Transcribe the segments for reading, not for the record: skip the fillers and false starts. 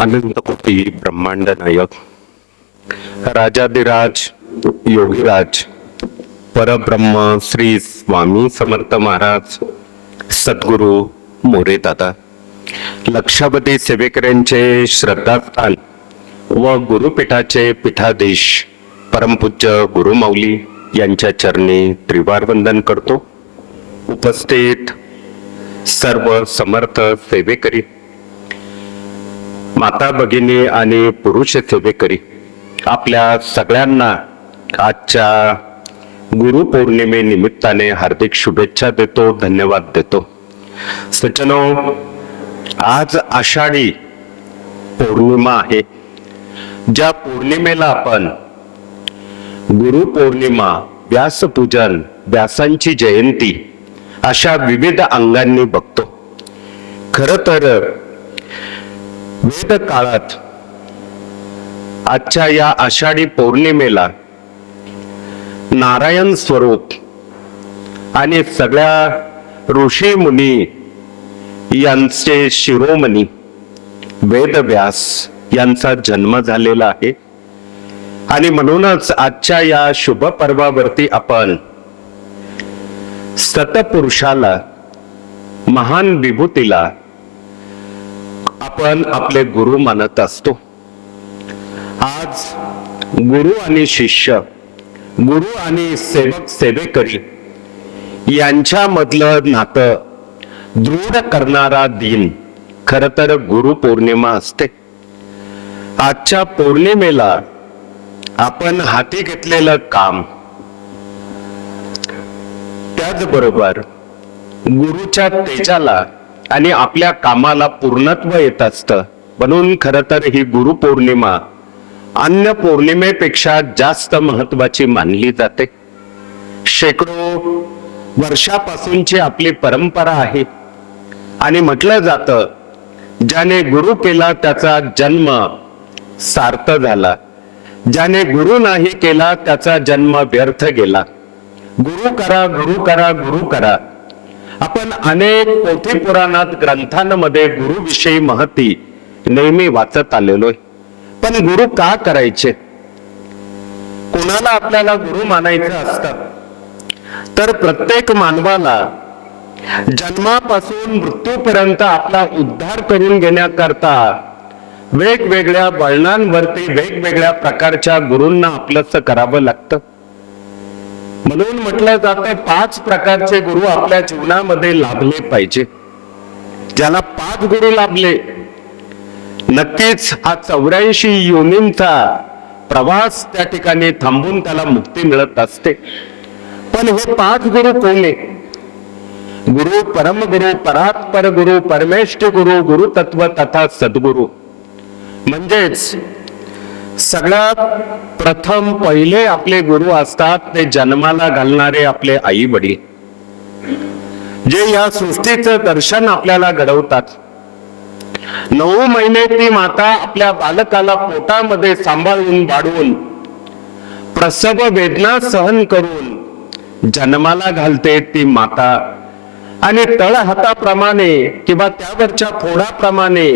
अनंत कोटी ब्रह्मांड नायक राजाधिराज योगीराज परब्रह्म श्री स्वामी समर्थ महाराज सद्गुरु मोरे दादा लक्षावधी सेवेकऱ्यांचे श्रद्धास्थान व गुरुपीठाचे पीठाधीश परमपूज्य गुरुमाऊली यांच्या चरणी त्रिवार वंदन करतो. उपस्थित सर्व समर्थ सेवेकरी, माता भगिनी आणि पुरुष सेवेकरी, आपल्या सगळ्यांना आजच्या गुरुपौर्णिमे निमित्ताने हार्दिक शुभेच्छा देतो, धन्यवाद देतो. सज्जनो, आज आषाढी पौर्णिमा आहे. ज्या पौर्णिमेला आपण गुरुपौर्णिमा, व्यासपूजन, व्यासांची जयंती अशा विविध अंगांनी बघतो. खर तर वेद काळात आजच्या या आषाढी पौर्णिमेला नारायण स्वरूप आणि सगळ्या ऋषी मुनी यांचे शिरोमणी वेदव्यास यांचा जन्म झालेला आहे. आणि म्हणूनच आजच्या या शुभ पर्वावरती आपण सतपुरुषाला, महान विभूतीला आपण आपले गुरु मानत असतो. आज गुरु आणि शिष्य, गुरु आणि सेवक सेवेकरी यांच्यामधलं नातं दृढ करणारा दिन खर तर गुरुपौर्णिमा असते. आजच्या पौर्णिमेला आपण हाती घेतलेलं काम, त्याचबरोबर गुरुच्या तेजाला आणि आपल्या कामाला पूर्णत्व येत असतं. म्हणून खर तर ही गुरुपौर्णिमा अन्य पौर्णिमेपेक्षा जास्त महत्वाची मानली जाते. शेकडो वर्षापासूनची आपली परंपरा आहे आणि म्हटलं जातं, ज्याने गुरु केला त्याचा जन्म सार्थ झाला, ज्याने गुरु नाही केला त्याचा जन्म व्यर्थ गेला. गुरु करा, गुरु करा, गुरु करा. आपण अनेक पोथी पुराणात, ग्रंथांमध्ये गुरुविषयी महती नेहमी वाचत आलेलोय. पण गुरु का करायचे? कोणाला आपल्याला गुरु मानायचं असतं? तर प्रत्येक मानवाला जन्मापासून मृत्यूपर्यंत आपला उद्धार करून घेण्याकरता वेगवेगळ्या वळणांवरती वेगवेगळ्या प्रकारच्या गुरूंना आपलंसं करावं लागतं. म्हणून म्हटलं जातं, 5 प्रकारचे गुरु आपल्या जीवनामध्ये लाभले पाहिजे. ज्याला 5 गुरु लाभले, नक्कीच हा 84 योनींचा प्रवास त्या ठिकाणी थांबून त्याला मुक्ती मिळत असते. पण हे 5 गुरु कोण आहे? गुरु, परमगुरु, परात्पर गुरु, परमेष्ठ गुरु, गुरु तत्व तथा सद्गुरु. म्हणजेच सगळ्यात प्रथम पहिले आपले गुरु असतात ते जन्माला घालणारे आपले आई वडील, जे या सृष्टीचं दर्शन आपल्याला घडवतात. 9 महिने ती माता आपल्या बालकाला पोटामध्ये सांभाळून वाढवून प्रसव वेदना सहन करून जन्माला घालते ती माता. आणि तळहाताप्रमाणे किंवा त्यावरच्या फोडाप्रमाणे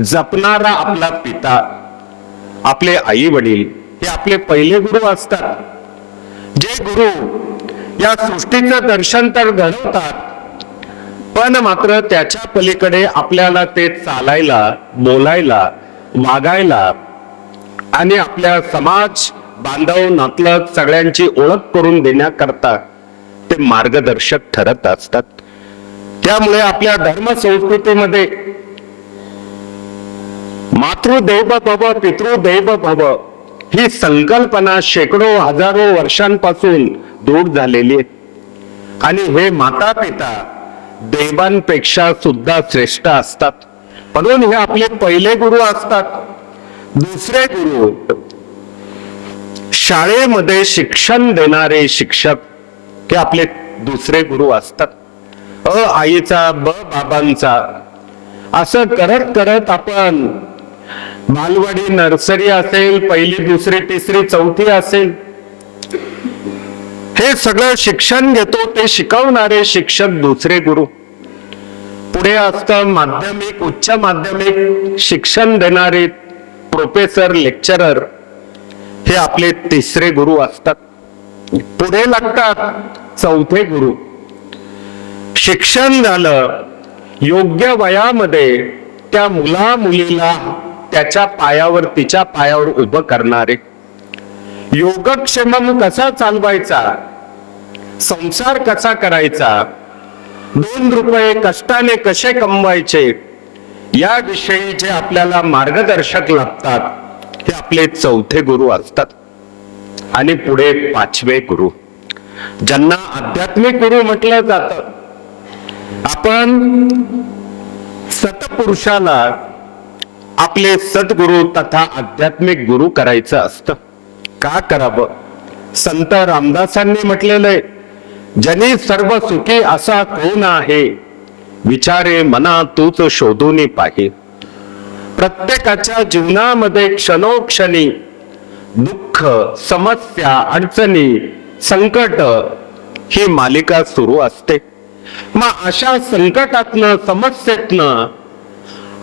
जपणारा आपला पिता, आपले आई वडील, हे आपले पहिले गुरु असतात. जे गुरु या सृष्टीचं दर्शन तर घडवतात, पण मात्र त्याच्या पलीकडे आपल्याला ते चालायला, बोलायला, वागायला आणि आपल्या समाज बांधव, नातलग सगळ्यांची ओळख करून देण्याकरता ते मार्गदर्शक ठरत असतात. त्यामुळे आपल्या धर्म संस्कृतीमध्ये मातृदेव भव, पितृदेव भव ही संकल्पना शेकडो हजारो वर्षांपासून दूर झालेली आहे. आणि हे माता पिता देवांपेक्षा सुद्धा श्रेष्ठ असतात. म्हणून हे आपले पहिले गुरु असतात. दुसरे गुरु शाळेमध्ये शिक्षण देणारे शिक्षक, हे आपले दुसरे गुरु असतात. आईचा, बाबांचा, असं करत करत आपण बालवाडी, नर्सरी असेल, पहिली, दुसरी, तिसरी, चौथी असेल, हे सगळं शिक्षण घेतो. ते शिकवणारे शिक्षक दुसरे गुरु. पुढे असतं माध्यमिक, उच्च माध्यमिक शिक्षण देणारे प्रोफेसर, लेक्चरर, हे आपले तिसरे गुरु असतात. पुढे लागतात चौथे गुरु. शिक्षण झालं, योग्य वयामध्ये त्या मुला मुलीला त्याच्या पायावर, तिच्या पायावर उभं करणारे. योगक्षेम कसा चालवायचा, संसार कसा करायचा, 2 रुपये कष्टाने कसे कमवायचे, याविषयी जे आपल्याला मार्गदर्शक लाभतात हे आपले चौथे गुरु असतात. आणि पुढे 5वे गुरु, ज्यांना आध्यात्मिक गुरु म्हटलं जातं. आपण सतपुरुषाला आपले सद्गुरु तथा आध्यात्मिक गुरु करायचं असतं. का करावं? संत रामदासांनी म्हटलेलं आहे, जनी सर्व सुखी असा कोण आहे, विचारे मना तूच शोधून पाहे. प्रत्येकाच्या जीवनामध्ये क्षणोक्षणी दुःख, समस्या, अडचणी, संकट ही मालिका सुरू असते. मग अशा संकटातनं, समस्येतनं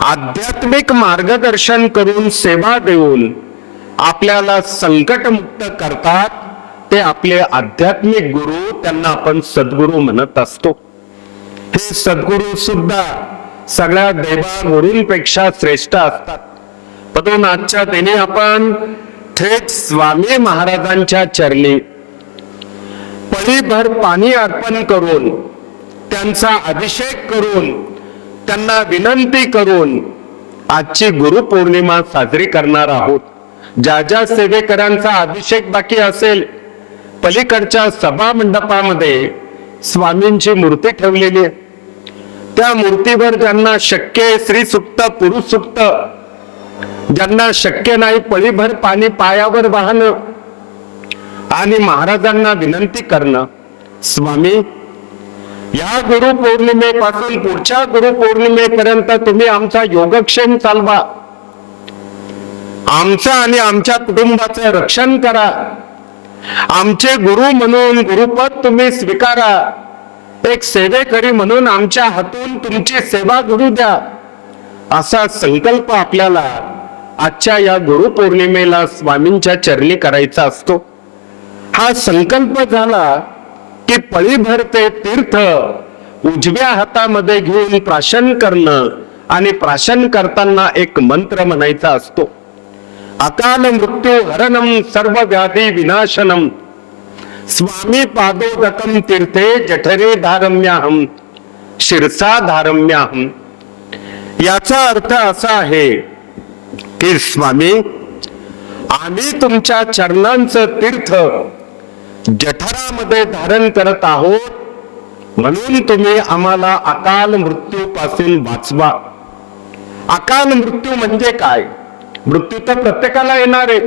आध्यात्मिक मार्गदर्शन करून, सेवा देऊन आपल्याला संकटमुक्त करतात ते आपले आध्यात्मिक गुरु, त्यांना आपण सद्गुरु म्हणत असतो. हे सद्गुरु सुद्धा सगळ्या देवागुरूंपेक्षा श्रेष्ठ असतात. म्हणून आजच्या दिनी आपण थेट स्वामी महाराजांच्या चरणी पळीभर पाणी अर्पण करून, त्यांचा अभिषेक करून, त्यांना विनंती करून आजची गुरुपौर्णिमा साजरी करणार आहोत. ज्या ज्या सेवेकरांचा अभिषेक बाकी असेल, पलीकडच्या सभा मंडपामध्ये स्वामींची मूर्ती ठेवलेली आहे. त्या मूर्तीवर ज्यांना शक्य आहे श्रीसुक्त, पुरुष सुक्त, ज्यांना शक्य नाही पळीभर पाणी पायावर वाहणं आणि महाराजांना विनंती करणं, स्वामी या गुरुपौर्णिमेपासून पुढच्या गुरुपौर्णिमेपर्यंत तुम्ही आमचा योगक्षेम चालवा, आमचं आणि आमच्या कुटुंबाचं रक्षण करा, आमचे गुरु म्हणून गुरुपद तुम्ही स्वीकारा, एक सेवेकरी म्हणून आमच्या हातून तुमची सेवा घडू द्या, असा संकल्प आपल्याला आजच्या या गुरुपौर्णिमेला स्वामींच्या चरणी करायचा असतो. हा संकल्प झाला की पळीभर ते तीर्थ उजव्या हातामध्ये घेऊन प्राशन करणं आणि प्राशन करताना एक मंत्र म्हणायचा असतो. अकाल मृत्यू हरणम सर्व व्याधी विनाशनम स्वामी पादोदकम तीर्थे जठरे धारम्याहम शिरसा धारम्याहम. याचा अर्थ असा आहे की स्वामी, आम्ही तुमच्या चरणांचं तीर्थ जठरामध्ये धारण करत आहोत, म्हणून तुम्ही आम्हाला अकाल मृत्यू पासून वाचवा. अकाल मृत्यू म्हणजे काय? मृत्यू तर प्रत्येकाला येणार आहे.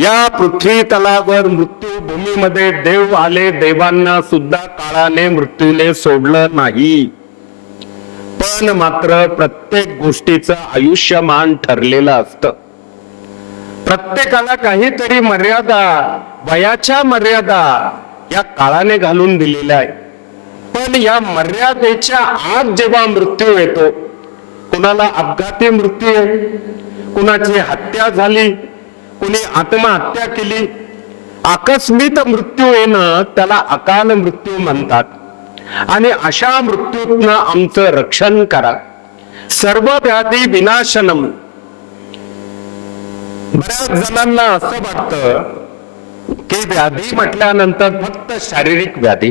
या पृथ्वी तलावर मृत्यू भूमीमध्ये देव आले, देवांना सुद्धा काळाने मृत्यूने सोडलं नाही. पण मात्र प्रत्येक गोष्टीचं आयुष्यमान ठरलेलं असतं. प्रत्येकाला काहीतरी मर्यादा, वयाच्या मर्यादा या काळाने घालून दिलेल्या आहे. पण या मर्यादेच्या आत जेव्हा मृत्यू येतो, कुणाला अपघाती मृत्यू आहे, कुणाची हत्या झाली, कुणी आत्महत्या केली, आकस्मिक मृत्यू येणं त्याला अकाल मृत्यू म्हणतात. आणि अशा मृत्यूतनं आमचं रक्षण करा. सर्व व्याधी विनाशनम. बऱ्याच जणांना असं वाटतं की व्याधी म्हटल्यानंतर फक्त शारीरिक व्याधी,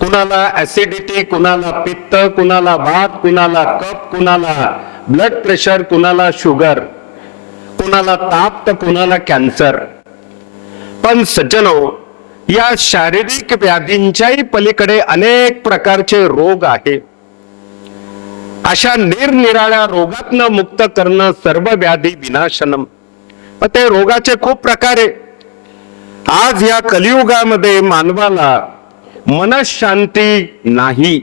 कुणाला ऍसिडिटी, कुणाला पित्त, कुणाला वात, कुणाला कफ, कुणाला ब्लड प्रेशर, कुणाला शुगर, कुणाला ताप, तर कुणाला कॅन्सर. पण सज्जनो, या शारीरिक व्याधींच्याही पलीकडे अनेक प्रकारचे रोग आहेत. अशा निरनिराळ्या रोगातनं मुक्त करणं सर्व व्याधी विनाशनम. ते रोगाचे खूप प्रकार आहे. आज या कलियुगामध्ये मानवाला मनशांती नाही,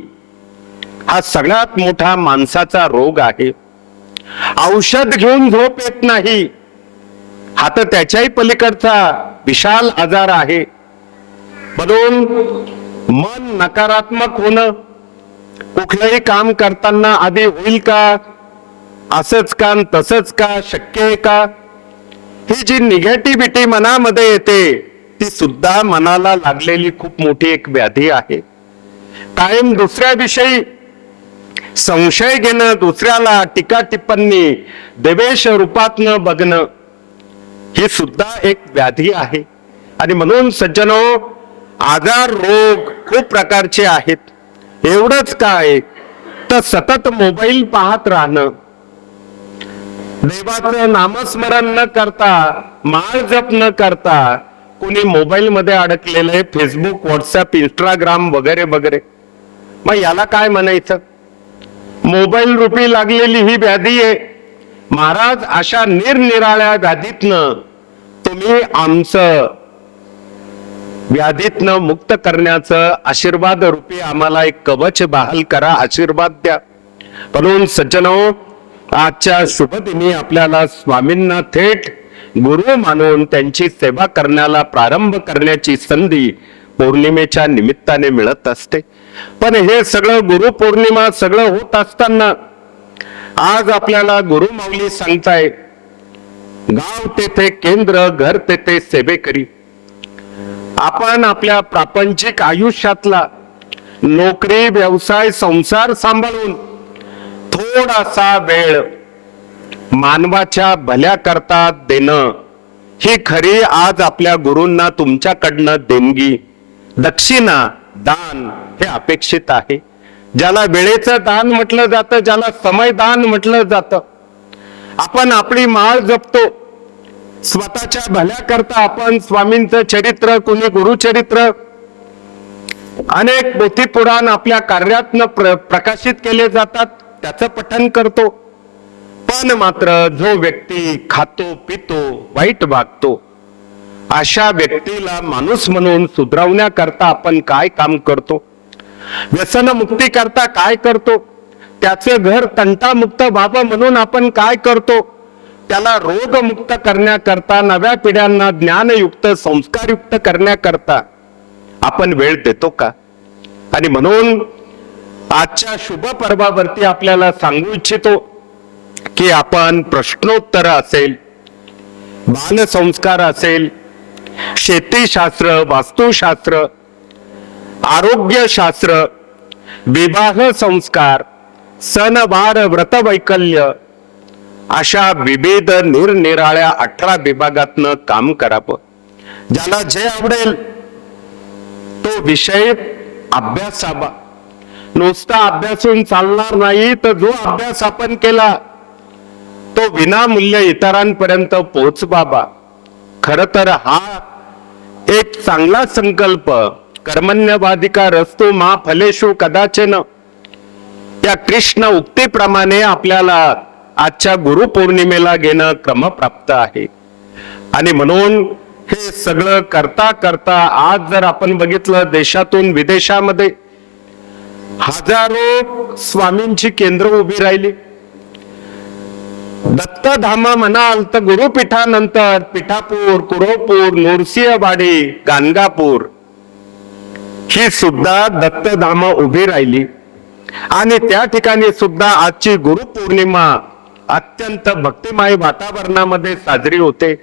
हा सगळ्यात मोठा माणसाचा रोग आहे. औषध घेऊन झोप येत नाही, हा तर त्याच्याही पलीकडचा विशाल आजार आहे. म्हणून मन नकारात्मक होणं, कुठलंही काम करताना आधी होईल का, असंच का, तसंच का, शक्य आहे का, ही जी निगेटिव्हिटी मनामध्ये येते ती सुद्धा मनाला लागलेली खूप मोठी एक व्याधी आहे. कायम दुसऱ्याविषयी संशय घेणं, दुसऱ्याला टीका टिप्पणी देवेश रूपातनं बघणं, ही सुद्धा एक व्याधी आहे. आणि म्हणून सज्जनो, आजार रोग खूप प्रकारचे आहेत. एवढंच काय तर सतत मोबाईल पाहत राहणं, देवाचं नामस्मरण न करता, माळ जप न करता कोणी मोबाईल मध्ये अडकलेलं आहे, फेसबुक, व्हॉट्सअप, इंस्टाग्राम वगैरे वगैरे. मग याला काय म्हणायचं? मोबाईल रूपी लागलेली ही व्याधी आहे. महाराज, अशा निरनिराळ्या व्याधीतनं तुम्ही आमचं व्याधीतनं मुक्त करण्याचं आशीर्वाद रूपी आम्हाला एक कवच बहाल करा, आशीर्वाद द्या. म्हणून सज्जनो, आजच्या शुभ दिनी आपल्याला स्वामींना थेट गुरु मानून त्यांची सेवा करण्याला प्रारंभ करण्याची संधी पौर्णिमेच्या निमित्ताने मिळत असते. पण हे सगळं गुरु पौर्णिमा सगळं होत असताना आज आपल्याला गुरु माऊली सांगताय, गाव तेथे केंद्र, घर तेथे सेवेकरी. आपण आपल्या प्रापंचिक आयुष्यातला नोकरी, व्यवसाय, संसार सांभाळून थोडासा वेळ मानवाच्या भल्या करता देणं, ही खरी आज आपल्या गुरूंना तुमच्याकडनं देणगी, दक्षिणा, दान हे अपेक्षित आहे. ज्याला वेळेचं दान म्हटलं जातं, ज्याला समय दान म्हटलं जातं. आपण आपली माळ जपतो स्वतःच्या भल्या करता. आपण स्वामींचं चरित्र, कोणी गुरुचरित्र, अनेक पोथी पुराण आपल्या कार्यातनं प्रकाशित केले जातात, त्याचं पठण करतो. पण मात्र जो व्यक्ती खातो पितो, वाईट वागतो, अशा व्यक्तीला माणूस म्हणून सुधरवण्याकरता आपण काय काम करतो? व्यसन मुक्ती करता काय करतो? त्याचं घर तंटामुक्त व्हावं म्हणून आपण काय करतो? त्याला रोगमुक्त करण्याकरता, नव्या पिढ्यांना ज्ञानयुक्त, संस्कारयुक्त करण्याकरता आपण वेळ देतो का? आणि म्हणून आजच्या शुभ पर्वावरती आपल्याला सांगू इच्छितो की आपण प्रश्नोत्तर असेल, बालसंस्कार असेल, शेतीशास्त्र, वास्तुशास्त्र, आरोग्यशास्त्र, विवाह संस्कार, सणवार, व्रतवैकल्य, अशा विविध निरनिराळ्या 18 विभागातनं काम करावं. ज्याला जे आवडेल तो विषय अभ्यासावा. नुसता अभ्यासून चालणार नाही, तर जो अभ्यास आपण केला तो विनामूल्य इतरांपर्यंत पोहोचवावा. खर तर हा एक चांगला संकल्प, कर्मण्यवाधिकारस्तु मा फलेषु कदाचन, त्या कृष्ण उक्तीप्रमाणे आपल्याला आजच्या गुरु पौर्णिमेला घेणं क्रमप्राप्त आहे. आणि म्हणून हे सगळं करता करता आज जर आपण बघितलं, देशातून विदेशामध्ये हजारो स्वामींची केंद्र उभी राहिली. दत्तधामा म्हणाल तर गुरुपीठानंतर पिठापूर, कुरोपूर, नृसिंहवाडी, गाणगापूर ही सुद्धा दत्तधामा उभी राहिली. आणि त्या ठिकाणी सुद्धा आजची गुरु पौर्णिमा अत्यंत भक्तिमय वातावरणामध्ये साजरी होते.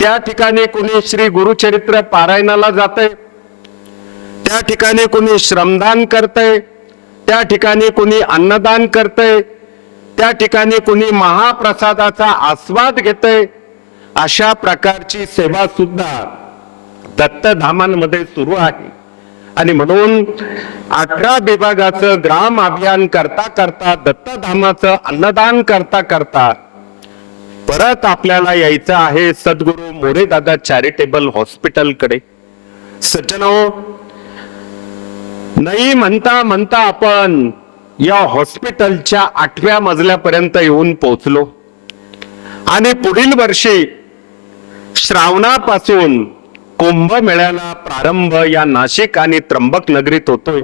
त्या ठिकाणी कोणी श्री गुरुचरित्र पारायणाला जाते, त्या ठिकाणी कोणी श्रमदान करते, त्या ठिकाणी कोणी अन्नदान करते, त्या ठिकाणी कोणी महाप्रसादाचा आस्वाद घेते. अशा प्रकारची सेवा सुद्धा दत्तधामांमध्ये सुरू आहे. आणि म्हणून 18 विभागाचं ग्राम अभियान करता करता, दत्तधामाचं अन्नदान करता करता परत आपल्याला यायचं आहे सद्गुरू मोरेदादा चॅरिटेबल हॉस्पिटलकडे. सज्जनो, नाही म्हणता म्हणता आपण या हॉस्पिटलच्या 8व्या मजल्यापर्यंत येऊन पोहोचलो. आणि पुढील वर्षी श्रावणापासून कुंभमेळ्याला प्रारंभ या नाशिक आणि त्र्यंबक नगरीत होतोय.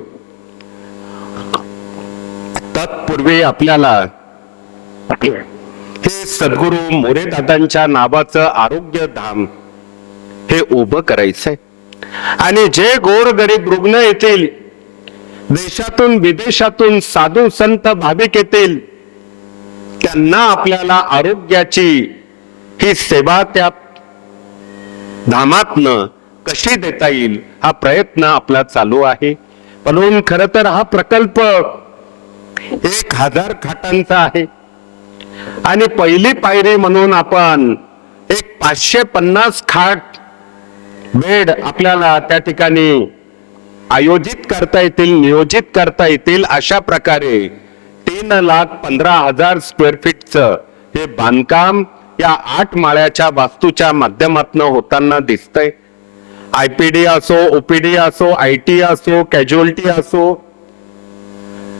तत्पूर्वी आपल्याला हे सद्गुरू मोरेदादांच्या नावाचं आरोग्य धाम हे उभं करायचंय. आणि जे गोरगरीब रुग्ण येतील देशातून विदेशातून साधू संत भाविक येतील, त्यांना आपल्याला आरोग्याची ही सेवा त्या धामातनं कशी देता येईल हा प्रयत्न आपला चालू आहे. म्हणून खर तर हा प्रकल्प 1000 खाटांचा आहे आणि पहिली पायरी म्हणून आपण एक 550 खाट बेड आपल्याला त्या ठिकाणी आयोजित करता येतील, नियोजित करता येतील. अशा प्रकारे 3,15,000 स्क्वेअर फीटचं हे बांधकाम या 8 माळ्याच्या वास्तूच्या माध्यमातून होताना दिसतंय. आयपीडी असो, ओपीडी असो, आयटी असो, कॅज्युअल्टी असो,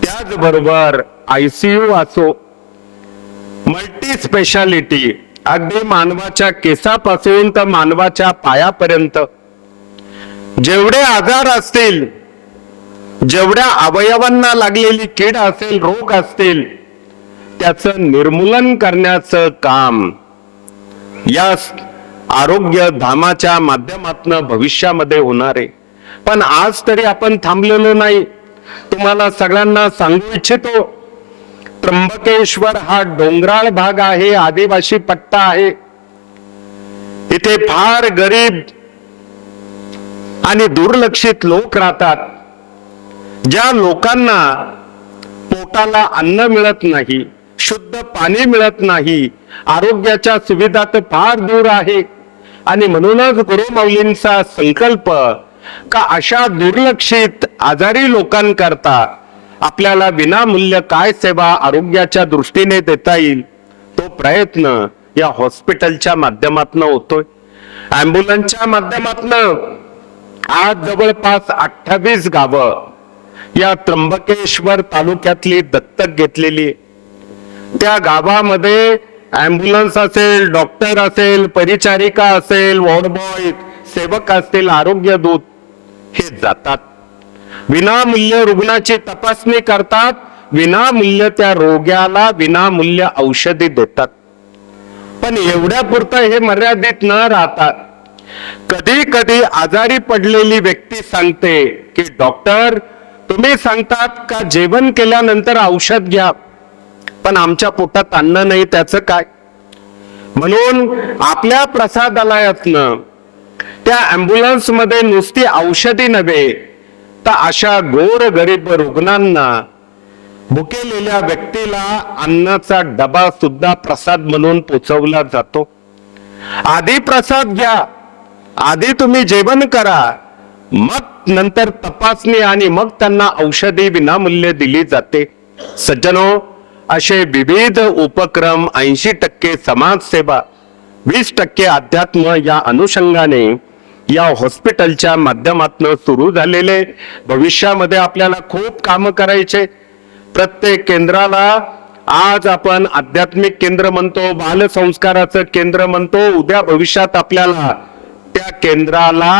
त्याचबरोबर आयसीयू असो, मल्टी स्पेशालिटी, अगदी मानवाच्या केसापासून तर मानवाच्या पायापर्यंत जेवढे आजार असतील, जेवढ्या अवयवांना लागलेली कीड असेल, रोग असतील, त्याचं निर्मूलन करण्याचं काम या आरोग्य धामाच्या माध्यमातून भविष्यामध्ये होणार आहे. पण आज तरी आपण थांबलेलो नाही. तुम्हाला सगळ्यांना सांगू इच्छितो, त्र्यंबकेश्वर हा डोंगराळ भाग आहे, आदिवासी पट्टा आहे. इथे फार गरीब आणि दुर्लक्षित लोक राहतात. ज्या लोकांना पोटाला अन्न मिळत नाही, शुद्ध पाणी मिळत नाही, आरोग्याच्या सुविधा तर फार दूर आहे. आणि म्हणूनच गुरुमाऊलींचा संकल्प का अशा दुर्लक्षित आजारी लोकांकरता आपल्याला विनामूल्य काय सेवा आरोग्याच्या दृष्टीने देता येईल, तो प्रयत्न या हॉस्पिटलच्या माध्यमातून होतोय. ॲम्ब्युलन्सच्या माध्यमातून आज जवळपास 28 गावं या त्र्यंबकेश्वर तालुक्यातली दत्तक घेतलेली. त्या गावामध्ये ॲम्ब्युलन्स असेल, डॉक्टर असेल, परिचारिका असेल, वॉर्ड बॉय, सेवक असतील, आरोग्य दूत हे जातात. विनामूल्य रुग्णाची तपासणी करतात, विनामूल्य त्या रोग्याला विनामूल्य औषधी देतात. पण एवढ्या पुरतं हे मर्यादित न राहतात. कधी कधी आजारी पडलेली व्यक्ती सांगते की डॉक्टर, तुम्ही सांगतात का जेवण केल्यानंतर औषध घ्या, पण आमच्या पोटात अन्न नाही, त्याचं काय? म्हणून आपल्या प्रसादालयातनं त्या ॲम्ब्युलन्स मध्ये नुसती औषधी नव्हे तर अशा गोर गरीब रुग्णांना, भुकेलेल्या व्यक्तीला अन्नाचा डबा सुद्धा प्रसाद म्हणून पोचवला जातो. आधी प्रसाद घ्या, आधी तुम्ही जेवण करा, मग नंतर तपासणी आणि मग त्यांना औषधी विनामूल्य दिली जाते. सज्जनो, असे विविध उपक्रम, 80% समाजसेवा, 20% अध्यात्म या अनुषंगाने या हॉस्पिटलच्या माध्यमातून सुरू झालेले. भविष्यामध्ये आपल्याला खूप काम करायचे. प्रत्येक केंद्राला आज आपण आध्यात्मिक केंद्र म्हणतो, बालसंस्काराचं केंद्र म्हणतो. उद्या भविष्यात आपल्याला त्या केंद्राला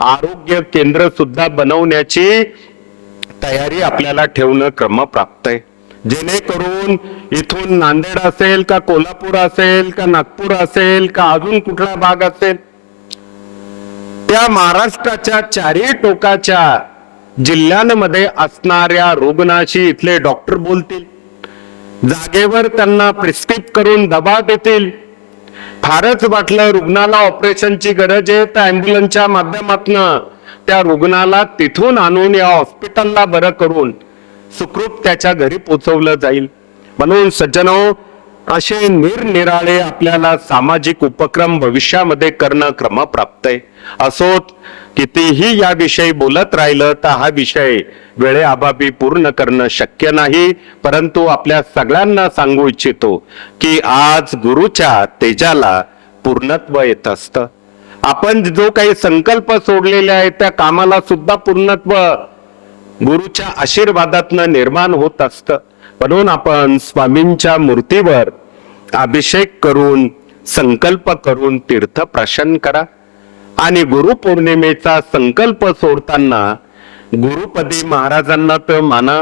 आरोग्य केंद्र सुद्धा बनवण्याची तयारी आपल्याला ठेवणं क्रमप्राप्त आहे. जेणेकरून इथून नांदेड असेल का कोल्हापूर असेल का नागपूर असेल का अजून कुठला भाग असेल, त्या महाराष्ट्राच्या 4ही टोकाच्या जिल्ह्यांमध्ये असणाऱ्या रुग्णाशी इथले डॉक्टर बोलतील, जागेवर त्यांना प्रिस्क्राइब करून दवा देतील. फारच वाटलं रुग्णाला ऑपरेशनची गरज आहे तर ॲम्ब्युलन्सच्या माध्यमातून त्या रुग्णाला तिथून आणून या हॉस्पिटलला बरं करून सुखरूप त्याच्या घरी पोहोचवलं जाईल. म्हणून सज्जनो, असे निरनिराळे आपल्याला सामाजिक उपक्रम भविष्यामध्ये करणं क्रमप्राप्त आहे. असोत, कितीही याविषयी बोलत राहिलं तर हा विषय वेळेअभावी पूर्ण करणं शक्य नाही. परंतु आपल्या सगळ्यांना सांगू इच्छितो की आज गुरुच्या तेजाला पूर्णत्व येत असतं. आपण जो काही संकल्प सोडलेले आहे त्या कामाला सुद्धा पूर्णत्व गुरुच्या आशीर्वादातनं निर्माण होत असतं. म्हणून आपण स्वामींच्या मूर्तीवर अभिषेक करून, संकल्प करून तीर्थ प्राशन करा. आणि गुरुपौर्णिमेचा संकल्प सोडताना गुरुपदी महाराजांना तर माना,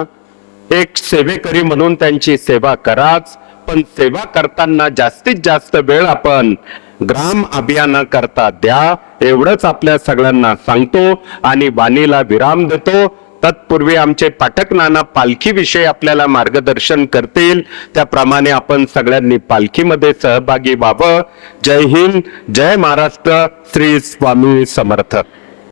एक सेवेकरी म्हणून त्यांची सेवा कराच. पण सेवा करताना जास्तीत जास्त वेळ आपण ग्राम अभियानाकरता द्या, एवढंच आपल्या सगळ्यांना सांगतो आणि वाणीला विराम देतो. तत्पूर्वी आमचे पाठक नाना पालखीविषयी आपल्याला मार्गदर्शन करतील, त्याप्रमाणे आपण सगळ्यांनी पालखीमध्ये सहभागी व्हावं. जय हिंद, जय महाराष्ट्र, श्री स्वामी समर्थ.